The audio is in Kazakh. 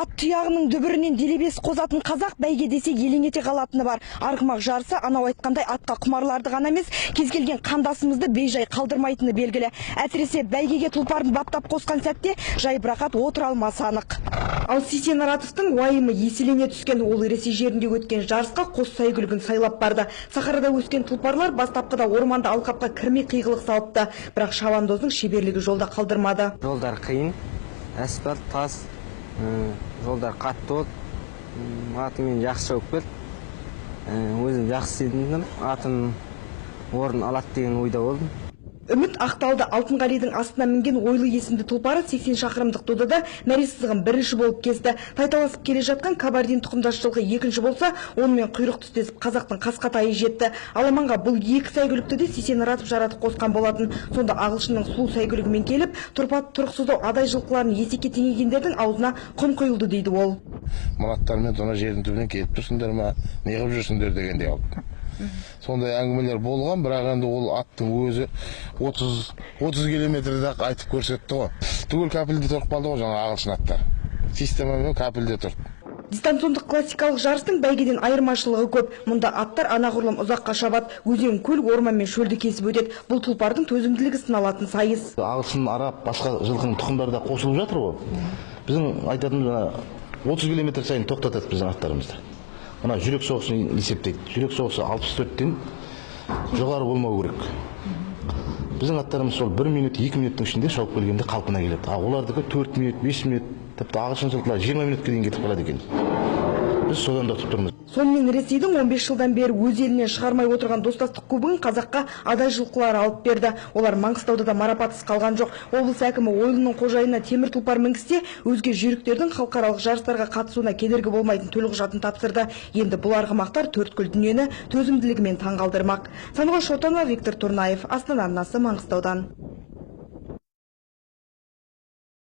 Ат тұяғының дүбірінен делебес қозатын қазақ бәйге десе елең ете қалатыны бар. Арғымақ жарысы анау айтқандай атқа құмарларды ғана емес, кез келген қандасымызды бейжай қалдырмайтыны белгілі. Әсіресе бәйгеге тұлпарын баптап қосқан сәтте жайбырақат отыра алмасы анық. Ал Сейсен Аратовтың уайымы еселене түскен. Ол Ресей жерінде өткен жарысқа қос сәйгүлігін сайлап барды. Сахарада өскен тұлпарлар бастапқыда орманда алқапқа кірмей қиғылық салыпты, бірақ шабандоздың шеберлігі жолда қалдырмады. Жолдар қиын, асфальт, тас, жолдар қатты болды. Атымен жақсы шауып келді. Өзім жақсы сезіндім. Атым орын алады деген ойда болдым. Үміт ақталды. Алтынғалидың астына мінген ойлы есімді тұлпары 80 шақырымдық додада мәре сызығын бірінші болып кесті. Тайталасып келе жатқан Кабардин тұқымдас жылқы екінші болса, онымен құйрық түстесіп қазақтың қасқатайы жетті. Аламанға бұл екі сәйгүлікті де Сейсен Аратов жаратып қосқан болатын. Сонда ағылшынның сұлу сәйгүлігімен келіп, тұрпат тұрықсыздау адай жылқыларын есекке теңегендердің аузына құм құйылды дейді ол. Манаттармен тона жердің түбінен кетіп тұрсыңдар ма, неғып жүрсіңдер дегендей алып. Сондай әңгімелер болған, бірақ енді ол аттың өзі 30 километрді айтып көрсетті ғой. Түгел капельде тұрып қалды ғой жаңа ағылшын аттар. Системамен капельде тұрды. Дистанциондық классикалық жарыстың бәйгеден айырмашылығы көп. Мұнда аттар анағұрлым ұзаққа шабады, өзен, көл, орман мен шөлді кесіп өтеді. Бұл тұлпардың төзімділігі сыналатын сайыс. Ағылшын, араб, басқа жылқының тұқымдары да қосылып жатыр ғой. Біздің айтатынымыз 30 километр сайын тоқтатады біздің аттарымызды. Мына жүрек соғысын есептейді. Жүрек соғысы 64-тен жоғары болмау керек. Біздің аттарымыз сол 1 минут, 2 минуттың ішінде шауып келгенде қалпына келеді. Олардікі 4 минут, 5 минут, тіпті ағылшын жылқылар 20 минутқа дейін кетіп қалады екен. Біз содан да күтіп тұрмыз. Сонымен Ресейдің 15 жылдан бері өз елінен шығармай отырған достастық кубогын қазаққа адай жылқылар алып берді. Олар Маңғыстауда да марапатсыз қалған жоқ. Облыс әкімі ойлының қожайынына темір тұлпар мінгізсе, өзге жүйріктердің халықаралық жарыстарға қатысуына кедергі болмайтын төлқұжатын тапсырды. Енді бұл арғымақтар төрткүл дүниені төзімділігімен таңғалдырмақ. Сануға Шотанова, Виктор Турнаев, Астана арнасы, Маңғыстаудан.